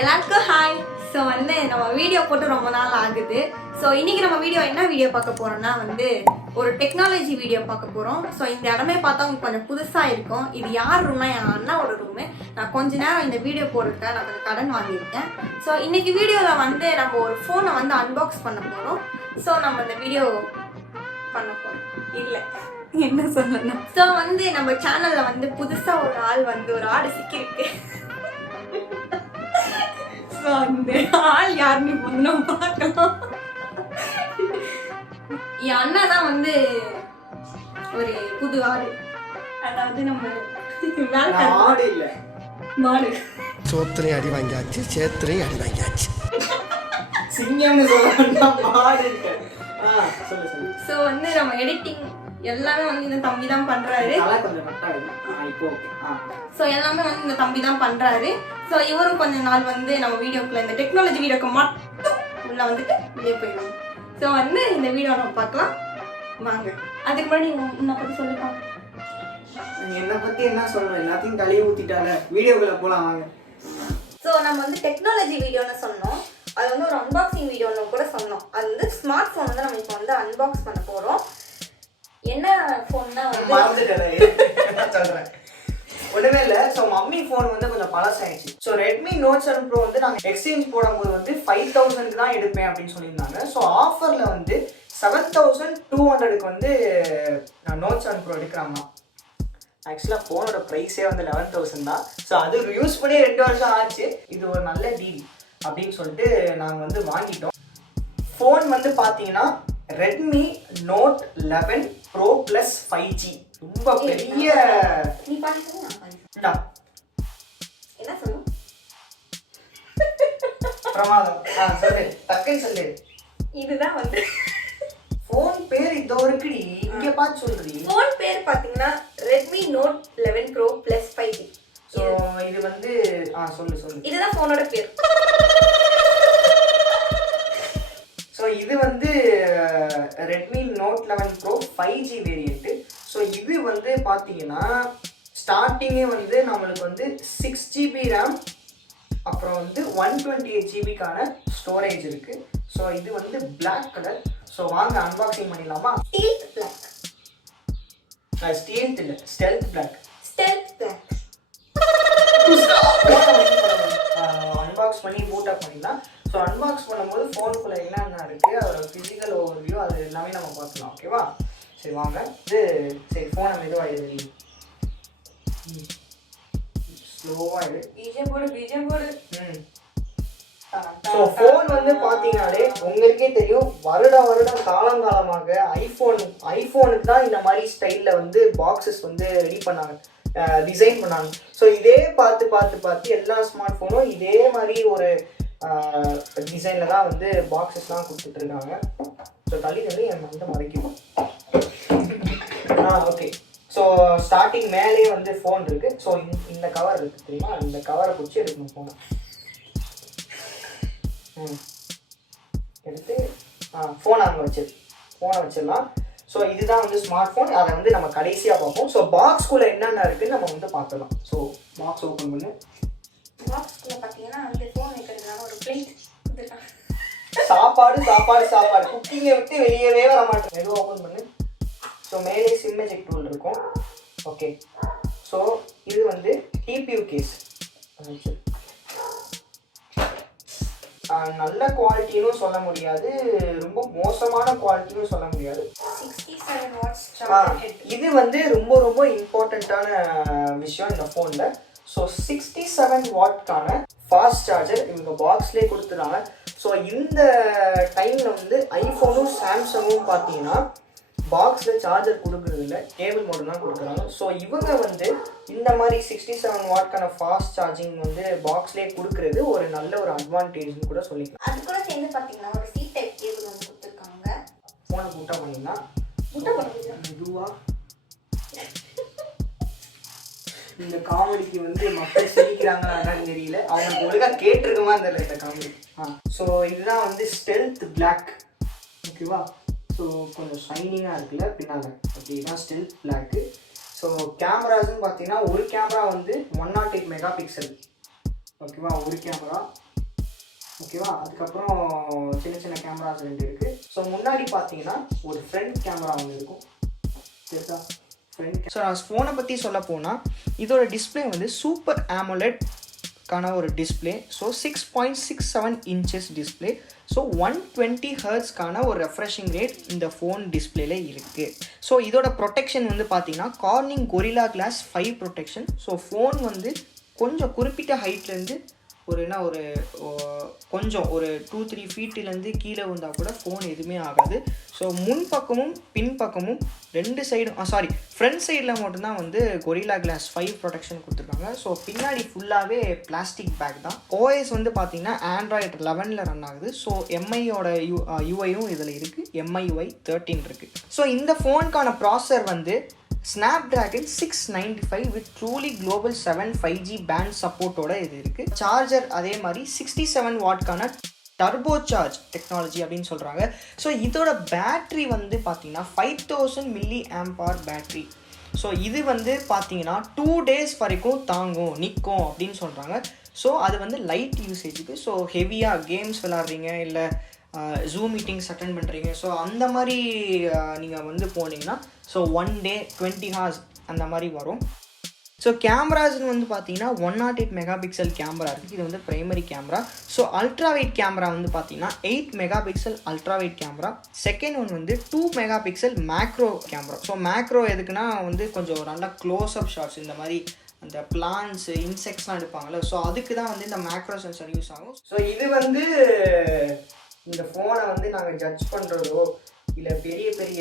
எல்லாருக்கும் hi. So நம்ம video போட்டு ரொம்ப நாள் ஆகுது. ஸோ இன்னைக்கு நம்ம என்ன வீடியோ பார்க்க போறோம்னா ஒரு டெக்னாலஜி வீடியோ பார்க்க போறோம். ஸோ இந்த இடமே பார்த்தா உங்களுக்கு கொஞ்சம் புதுசா இருக்கும். இது யார் ரூம்னா என் அண்ணாவோட ரூமு. நான் கொஞ்ச நேரம் இந்த வீடியோ போடுறதுக்காக நான் கொஞ்சம் கடன் வாங்கியிருக்கேன். ஸோ இன்னைக்கு வீடியோவில் நம்ம ஒரு ஃபோனை அன்பாக்ஸ் பண்ண போறோம். ஸோ நம்ம இந்த வீடியோ பண்ண போறோம். இல்லை என்ன சொல்லணும். ஸோ நம்ம சேனல்ல புதுசா ஒரு ஆள் ஒரு ஆடு சிக்கிருக்கு. அந்த ஆள் யாருன்னு நம்ம பார்க்கலாம். என் அண்ணா தான் ஒரு புது ஆடு. அதாவது நம்ம ஆடு இல்ல மாடு. சோத்திரையும் அடி வாங்கியாச்சு, சேத்திரையும் அடி வாங்கியாச்சு. சிங்கம்னு சொல்ல மாடு இருக்கு. ஸோ நம்ம எடிட்டிங் எல்லாமே இந்த தம்பி தான் பண்றாரு. ஸோ எல்லாமே இந்த தம்பி தான் பண்றாரு. ஸோ இவரும் கொஞ்ச நாள் நம்ம வீடியோக்குள்ள இந்த டெக்னாலஜி வீடியோக்கு மட்டும் உள்ள வெளியே போயிடுவோம். ஸோ இந்த வீடியோ நம்ம பார்க்கலாம் வாங்க. அதுக்கு முன்னாடி என்ன பத்தி சொல்லிருக்காங்க. என்னை பத்தி என்ன சொல்றேன், எல்லாத்தையும் தலையை ஊத்திட்டால. வீடியோக்குள்ள போலாம் வாங்க. ஸோ நம்ம டெக்னாலஜி வீடியோன்னு சொன்னோம். அது ஒரு அன்பாக்சிங் வீடியோன்னு கூட சொன்னோம். அது ஸ்மார்ட் ஃபோன் நம்ம இப்போ அன்பாக்ஸ் பண்ண போறோம். என்ன ஃபோன்னா சொல்றேன் ஒண்ணுமே இல்ல. ஸோ மம்மி ஃபோன் கொஞ்சம் பழசாயிடுச்சு. ஸோ ரெட்மி நோட் 7 ப்ரோ நாங்கள் எக்ஸ்சேஞ்ச் போடும்போது 5000க்கு தான் எடுப்பேன் அப்படின்னு சொல்லியிருந்தாங்க. ஸோ ஆஃபர்ல 7200க்கு நோட் 7 ப்ரோ எடுக்கிறாங்க. ஆக்சுவலாக ஃபோனோட ப்ரைஸே 11000 தான். ஸோ அது யூஸ் பண்ணி 2 வருஷம் ஆச்சு. இது ஒரு நல்ல டீல் அப்படின்னு சொல்லிட்டு நாங்கள் வாங்கிட்டோம். ஃபோன் பார்த்தீங்கன்னா Redmi note 11 pro plus 5G. ரொம்ப பெரிய என்ன சொல்லும் பிரமாதம். சொல்லு டக்குன்னு சொல்லு. இதுதான் ஃபோன் பேர் இதோ இருக்குடி, இங்க பார்த்து சொல்றீ. ஃபோன் பேர் பாத்தீங்கன்னா Redmi note 11 pro plus 5G. So இது சொல்லு சொல்லு. இதுதான் ஃபோனோட பேர். ஸோ இது Redmi note 11 pro 5G variant. So இது பார்த்தீங்கன்னா ஸ்டார்டிங்கே நம்மளுக்கு 6GB ரேம், அப்புறம் 128 ஜிபிக்கான ஸ்டோரேஜ் இருக்கு. ஸோ இது பிளாக் கலர். ஸோ வாங்க அன்பாக்சிங் பண்ணிடலாமா? ஸ்டீல்த் இல்லை, ஸ்டெல்த் பிளாக். அன்பாக்ஸ் பண்ணி பூட் அப் பண்ணிடலாம். ஸோ அன்பாக்ஸ் பண்ணும்போது ஃபோனுக்குள்ளே என்னென்ன இருக்குது, அதோட ஃபிசிக்கல் ஓவர்வியூ, அது எல்லாமே நம்ம பார்க்கலாம். ஓகேவா? சரி வாங்க. சரி ஃபோனை மெதுவாக எழுதி ஸ்லோவாக எடு. பிஜிஎம் போடு. ஸோ ஃபோன் பார்த்தீங்கன்னாலே உங்களுக்கே தெரியும், வருடம் காலங்காலமாக ஐஃபோனுக்கு தான் இந்த மாதிரி ஸ்டைலில் பாக்ஸஸ் ரெடி பண்ணாங்க, டிசைன் பண்ணாங்க. ஸோ இதே பார்த்து எல்லா ஸ்மார்ட் ஃபோனும் இதே மாதிரி ஒரு டிசைனில் தான் பாக்ஸஸ்லாம் கொடுத்துட்ருக்காங்க. ஸோ தள்ளி என் மறைக்கும். ஓகே. ஸோ ஸ்டார்டிங் மேலேயே ஃபோன் இருக்குது. ஸோ இந்த கவர் இருக்குது தெரியுமா, இந்த கவரை பிடிச்சி எடுக்கணும் ஃபோனை. எடுத்து ஃபோனை அங்கே வச்சிடலாம். ஸோ இதுதான் ஸ்மார்ட் ஃபோன். அதை நம்ம கடைசியாக பார்ப்போம். ஸோ பாக்ஸ்குள்ளே என்னென்ன இருக்குன்னு நம்ம பார்க்கலாம். ஸோ பாக்ஸ் ஓப்பன் பண்ணு. பாக்ஸ்குள்ள பார்த்தீங்கன்னா ஃபோன் வைக்கிறதுனால ஒரு பிளேட் சாப்பாடு குக்கிங்கை விட்டு வெளியவே வர மாட்டேன். மெதுவாக ஓப்பன் பண்ணு. ஸோ மேலே சிம் எஜெக்ட் டூல் இருக்கும். ஓகே. ஸோ இது டிபியூ கேஸ். நல்ல குவாலிட்டின்னு சொல்ல முடியாது, ரொம்ப மோசமான குவாலிட்டின்னு சொல்ல முடியாது. 67 வாட்ஸ் சார்ஜர். இது ரொம்ப இம்பார்ட்டண்ட்டான விஷயம் இந்த ஃபோனில். ஸோ 67 வாட்க்கான ஃபாஸ்ட் சார்ஜர் இவங்க பாக்ஸ்லேயே கொடுத்துருக்காங்க. ஸோ இந்த டைமில் ஐஃபோனும் சாம்சங்கும் பார்த்தீங்கன்னா பாக்ஸில் சார்ஜர் கொடுக்குறது இல்லை, கேபிள் மட்டும் தான் கொடுக்குறாங்க. ஸோ இவங்க இந்த மாதிரி 67 வாட்க்கான ஃபாஸ்ட் சார்ஜிங் பாக்ஸ்லேயே கொடுக்குறது ஒரு நல்ல ஒரு அட்வான்டேஜ்னு கூட சொல்லிக்கலாம். அது கூட சேர்ந்து பார்த்தீங்கன்னா ஒரு சி டைப் கேபிள் கொடுத்துருக்காங்க. ஃபோனை கூட்டா பண்ணிடலாம். மெதுவாக இந்த காமெடிக்கு மக்கள் சிரிக்கிறாங்கன்னு தெரியல, அவங்களுக்கு ஒழுங்காக கேட்டிருக்குமா தெரியல இந்த காமெடி. ஸோ இதுதான் ஸ்டெல்த் பிளாக். ஓகேவா? ஸோ கொஞ்சம் ஷைனிங்காக இருக்குல்ல பின்னால். ஓகே, இதுதான் ஸ்டெல்த் பிளாக்கு. ஸோ கேமராஸ்ன்னு பார்த்தீங்கன்னா ஒரு கேமரா 108 மெகா பிக்சல். ஓகேவா, ஒரு கேமரா. ஓகேவா. அதுக்கப்புறம் சின்ன சின்ன கேமராஸ் 2 இருக்குது. ஸோ முன்னாடி பார்த்தீங்கன்னா ஒரு ஃப்ரண்ட் கேமரா ஒன்று இருக்கும். சரிதா ஃப்ரண்ட். ஸோ நான் ஃபோனை பற்றி சொல்ல போனால் இதோட டிஸ்பிளே வந்து சூப்பர் AMOLED ஒரு display. So 6.67 inches display. So 120 ஹெர்ட்ஸ்க்கான ஒரு ரெஃப்ரெஷிங் ரேட் இந்த ஃபோன் டிஸ்பிளேல இருக்குது. ஸோ இதோட ப்ரொடெக்ஷன் வந்து பார்த்தீங்கன்னா Corning Gorilla Glass 5 protection. So phone வந்து கொஞ்சம் குறிப்பிட்ட ஹைட்லேருந்து ஒரு கொஞ்சம் ஒரு 2-3 ஃபீட்டிலேருந்து கீழே வந்தால் கூட ஃபோன் எதுவுமே ஆகாது. ஸோ முன் பக்கமும் பின் பக்கமும் 2 சைடும் ஃப்ரண்ட் சைடில் மட்டும்தான் வந்து கொரில்லா கிளாஸ் 5 ப்ரொடெக்ஷன் கொடுத்துருக்காங்க. ஸோ பின்னாடி ஃபுல்லாகவே பிளாஸ்டிக் பேக் தான். ஓஎஸ் வந்து பார்த்தீங்கன்னா Android 11 ரன் ஆகுது. ஸோ எம்ஐயோட யூஐயும் இதில் இருக்குது. MIUI 13 இருக்குது. ஸோ இந்த ஃபோனுக்கான ப்ராசஸர் வந்து Snapdragon 695 with truly global 7 5G band support-ஓட இது இருக்குது. சார்ஜர் அதே மாதிரி 67 வாட்க்கான டர்போ சார்ஜ் டெக்னாலஜி அப்படின்னு சொல்கிறாங்க. ஸோ இதோட பேட்ரி வந்து பார்த்தீங்கன்னா 5000 mAh பேட்ரி. ஸோ இது வந்து பார்த்தீங்கன்னா 2 days வரைக்கும் நிற்கும் அப்படின்னு சொல்கிறாங்க. ஸோ அது வந்து லைட் யூசேஜுக்கு. ஸோ ஹெவியாக கேம்ஸ் விளாட்றீங்க இல்லை ஜூம் மீட்டிங்ஸ் அட்டென்ட் பண்ணுறீங்க. ஸோ அந்த மாதிரி நீங்கள் வந்து போனீங்கன்னா ஸோ 1 day 20 hours அந்த மாதிரி வரும். ஸோ கேமராஸ்ன்னு வந்து பார்த்தீங்கன்னா 108 மெகாபிக்சல் கேமரா இருக்குது. இது வந்து primary camera. So ultrawide camera வந்து பார்த்தீங்கன்னா 8 megapixel ultrawide camera. Second one வந்து 2 megapixel macro camera. So macro எதுக்குன்னா வந்து கொஞ்சம் நல்லா க்ளோஸ்அப் ஷாட்ஸ், இந்த மாதிரி அந்த பிளான்ஸ் இன்செக்ட்ஸ்லாம் எடுப்பாங்கள்ல, ஸோ அதுக்கு தான் வந்து இந்த மேக்ரோ சென்சர் யூஸ் ஆகும். ஸோ இது வந்து இந்த ஃபோனை வந்து நாங்கள் ஜட்ஜ் பண்ணுறதோ இல்லை பெரிய பெரிய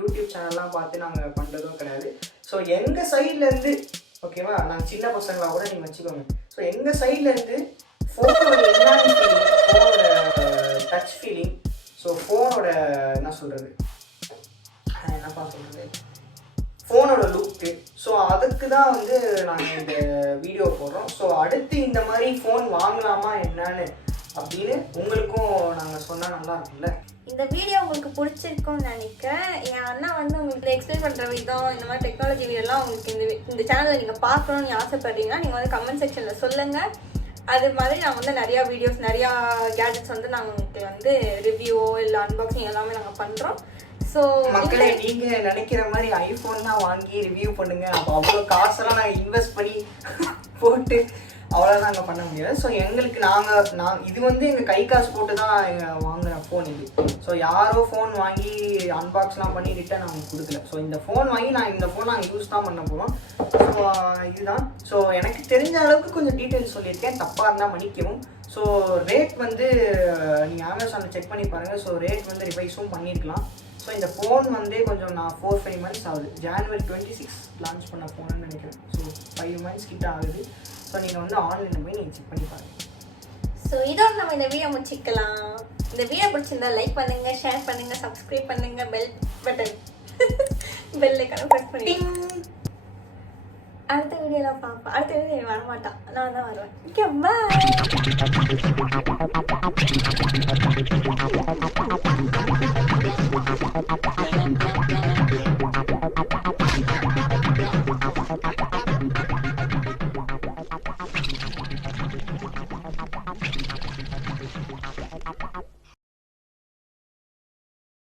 யூடியூப் சேனல்லாம் பார்த்து நாங்கள் பண்ணுறதோ கிடையாது. ஸோ எங்கள் சைட்லேருந்து ஓகேவா, நாங்கள் சின்ன பசங்களாக கூட நீங்கள் வச்சுக்கோங்க. ஸோ எங்கள் சைட்லேருந்து ஃபோனோட என்னன்னு ஃபீலிங், ஃபோனோட டச் ஃபீலிங், ஸோ ஃபோனோட ஃபோனோட லுக்கு, ஸோ அதுக்கு தான் வந்து நாங்கள் இந்த வீடியோ போடுறோம். ஸோ அடுத்து இந்த மாதிரி ஃபோன் வாங்கலாமா என்னன்னு அப்படின்னு உங்களுக்கும் நாங்கள் சொன்னால் நல்லா இருக்கும்ல. இந்த வீடியோ உங்களுக்கு பிடிச்சிருக்கும்னு நினைக்கிறேன். என் அண்ணா வந்து உங்களுக்கு எக்ஸ்பிளைன் பண்ணுற விதம், இந்த மாதிரி டெக்னாலஜி வீடியோலாம் உங்களுக்கு இந்த சேனலில் நீங்கள் பார்க்கணும்னு ஆசைப்படுறீங்கன்னா நீங்கள் வந்து கமெண்ட் செக்ஷனில் சொல்லுங்கள். அது மாதிரி நாங்கள் வந்து நிறையா வீடியோஸ், நிறையா கேஜெட்ஸ் வந்து நாங்கள் உங்களுக்கு வந்து ரிவ்யூவோ இல்லை அன்பாக்சிங் எல்லாமே நாங்கள் பண்ணுறோம். ஸோ மக்களே, நீங்கள் நினைக்கிற மாதிரி ஐஃபோன்லாம் வாங்கி ரிவ்யூ பண்ணுங்கள். அப்போ அவ்வளோ காசெல்லாம் நாங்கள் இன்வெஸ்ட் பண்ணி போட்டு அவ்வளோ நாங்கள் பண்ண முடியாது. ஸோ எங்களுக்கு இது வந்து எங்கள் கை காசு போட்டு தான் வாங்கின ஃபோன் இது. ஸோ யாரோ ஃபோன் வாங்கி அன்பாக்ஸ்லாம் பண்ணி ரிட்டன் அவங்க கொடுக்கல. ஸோ இந்த ஃபோன் வாங்கி இந்த ஃபோன் நாங்கள் யூஸ் தான் பண்ண போகிறோம். ஸோ இதுதான். ஸோ எனக்கு தெரிஞ்ச அளவுக்கு கொஞ்சம் டீட்டெயில்ஸ் சொல்லியிருக்கேன், தப்பாக இருந்தால் மன்னிக்கவும். ஸோ ரேட் வந்து நீங்கள் அமேசானில் செக் பண்ணி பாருங்கள். ஸோ ரேட் வந்து ரிவைஸும் பண்ணியிருக்கலாம். ஸோ இந்த ஃபோன் வந்து கொஞ்சம் 4-5 months ஆகுது. January 26 லான்ச் பண்ண ஃபோனுன்னு நினைக்கிறேன். ஸோ 5 months கிட்ட ஆகுது. ஸோ நீங்கள் வந்து ஆன்லைனில் போய் நீங்கள் செக் பண்ணி பாருங்கள். ஸோ இதோட நம்ம இந்த வீடியோ முடிச்சிக்கலாம். இந்த வீடியோ பிடிச்சிருந்தா லைக் பண்ணுங்கள், ஷேர் பண்ணுங்கள், சப்ஸ்கிரைப் பண்ணுங்கள், பெல் பட்டன் ஐக்கான ப்ரெஸ் பண்ணி. அடுத்த வீடியோலாம் பார்ப்பேன். அடுத்த வீடியோ வரமாட்டான், நான் தான் வருவேன். ஓகே, பாய்.